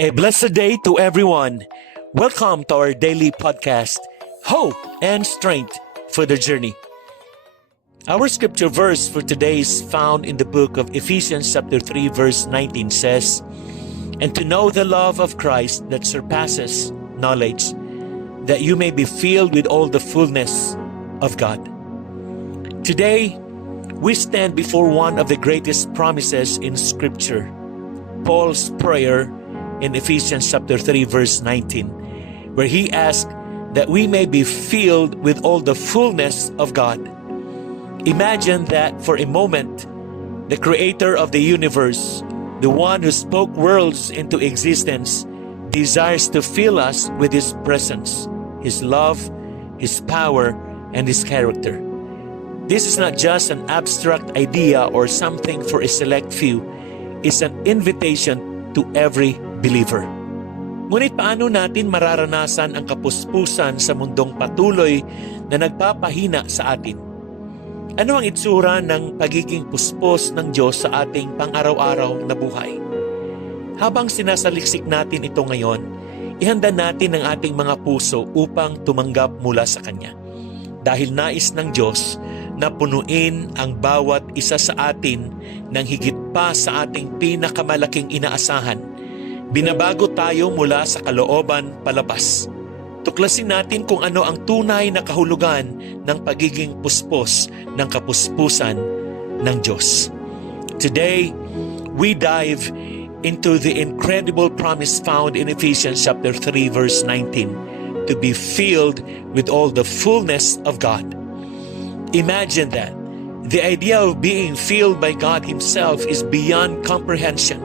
A blessed day to everyone. Welcome to our daily podcast, Hope and Strength for the Journey. Our scripture verse for today is found in the book of Ephesians chapter 3 verse 19 says, "And to know the love of Christ that surpasses knowledge, that you may be filled with all the fullness of God." Today, we stand before one of the greatest promises in scripture, Paul's prayer in Ephesians chapter 3 verse 19, where he asked that we may be filled with all the fullness of God. Imagine that for a moment, the creator of the universe, the one who spoke worlds into existence, desires to fill us with His presence, His love, His power, and His character. This is not just an abstract idea or something for a select few. It's an invitation to every believer. Ngunit paano natin mararanasan ang kapuspusan sa mundong patuloy na nagpapahina sa atin? Ano ang itsura ng pagiging puspos ng Diyos sa ating pang-araw-araw na buhay? Habang sinasaliksik natin ito ngayon, ihanda natin ang ating mga puso upang tumanggap mula sa Kanya. Dahil nais ng Diyos na punuin ang bawat isa sa atin ng higit pa sa ating pinakamalaking inaasahan. Binabago tayo mula sa kalooban palabas. Tuklasin natin kung ano ang tunay na kahulugan ng pagiging puspos ng kapuspusan ng Diyos. Today, we dive into the incredible promise found in Ephesians chapter 3 verse 19, to be filled with all the fullness of God. Imagine that. The idea of being filled by God Himself is beyond comprehension.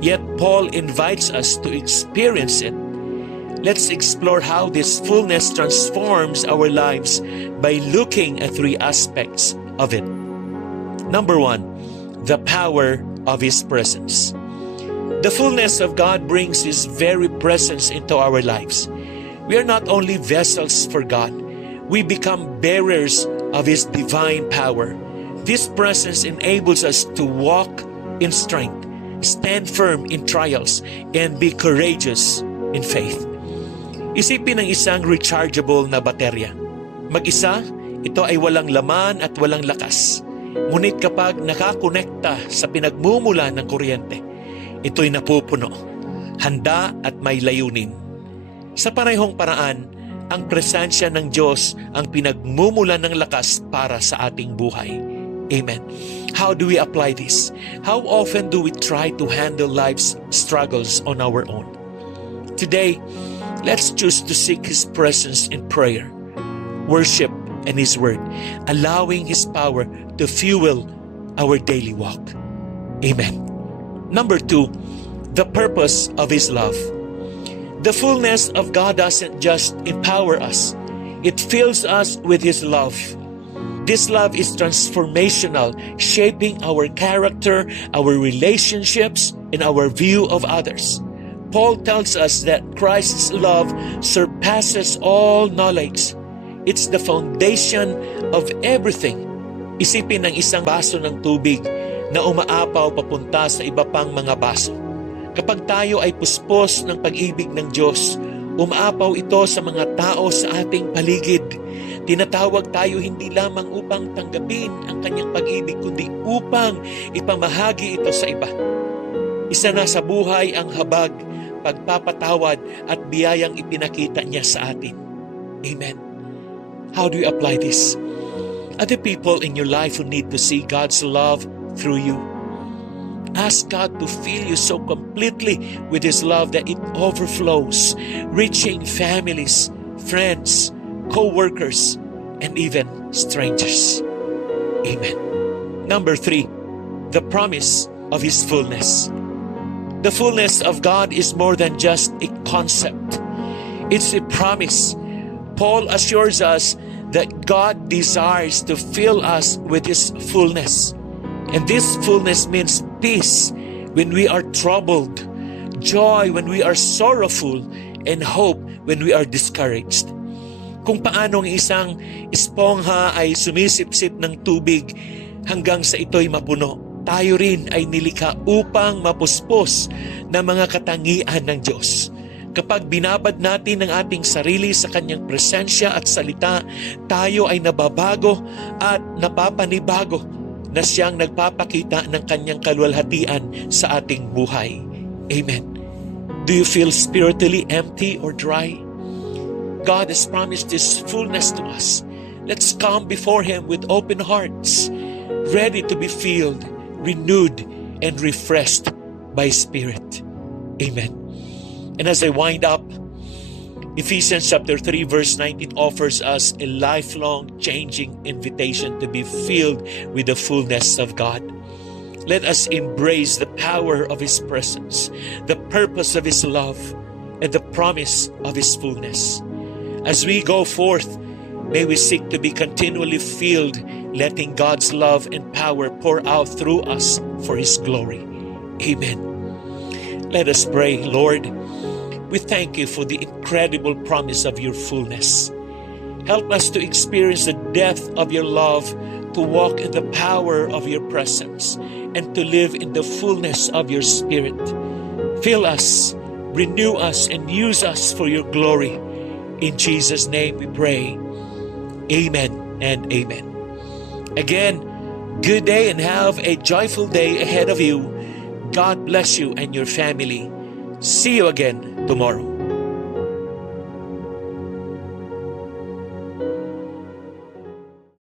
Yet Paul invites us to experience it. Let's explore how this fullness transforms our lives by looking at three aspects of it. Number one, the power of His presence. The fullness of God brings His very presence into our lives. We are not only vessels for God, we become bearers of His divine power. This presence enables us to walk in strength, stand firm in trials, and be courageous in faith. Isipin ang isang rechargeable na baterya. Mag-isa, ito ay walang laman at walang lakas. Ngunit kapag nakakonekta sa pinagmumula ng kuryente, ito'y napupuno, handa at may layunin. Sa parehong paraan, ang presensya ng Diyos ang pinagmumula ng lakas para sa ating buhay. Amen. How do we apply this? How often do we try to handle life's struggles on our own? Today, let's choose to seek His presence in prayer, worship, and His Word, allowing His power to fuel our daily walk. Amen. Number two, the purpose of His love. The fullness of God doesn't just empower us, it fills us with His love. This love is transformational, shaping our character, our relationships, and our view of others. Paul tells us that Christ's love surpasses all knowledge. It's the foundation of everything. Isipin ang isang baso ng tubig na umaapaw papunta sa iba pang mga baso. Kapag tayo ay puspos ng pag-ibig ng Diyos, umaapaw ito sa mga tao sa ating paligid. Tinatawag tayo hindi lamang upang tanggapin ang Kanyang pag-ibig, kundi upang ipamahagi ito sa iba. Isa na sa buhay ang habag, pagpapatawad at biyayang ipinakita niya sa atin. Amen. How do you apply this? Other people in your life who need to see God's love through you. Ask God to fill you so completely with His love that it overflows, reaching families, friends, co-workers, and even strangers. Amen. Number three, the promise of His fullness. The fullness of God is more than just a concept. It's a promise. Paul assures us that God desires to fill us with His fullness. And this fullness means peace when we are troubled, joy when we are sorrowful, and hope when we are discouraged. Kung paanong isang espongha ay sumisipsip ng tubig hanggang sa ito'y mapuno. tayo rin ay nilikha upang mapuspos ng mga katangian ng Diyos. Kapag binabad natin ang ating sarili sa Kanyang presensya at salita, tayo ay nababago at napapanibago na Siyang nagpapakita ng Kanyang kaluwalhatian sa ating buhay. Amen. Do you feel spiritually empty or dry? God has promised His fullness to us. Let's come before Him with open hearts, ready to be filled, renewed, and refreshed by Spirit. Amen. And as I wind up, Ephesians chapter 3 verse 19 offers us a lifelong changing invitation to be filled with the fullness of God. Let us embrace the power of His presence, the purpose of His love, and the promise of His fullness. As we go forth, may we seek to be continually filled, letting God's love and power pour out through us for His glory. Amen. Let us pray. Lord, we thank You for the incredible promise of Your fullness. Help us to experience the depth of Your love, to walk in the power of Your presence, and to live in the fullness of Your Spirit. Fill us, renew us, and use us for Your glory. In Jesus' name we pray. Amen and amen. Again, good day and have a joyful day ahead of you. God bless you and your family. See you again tomorrow.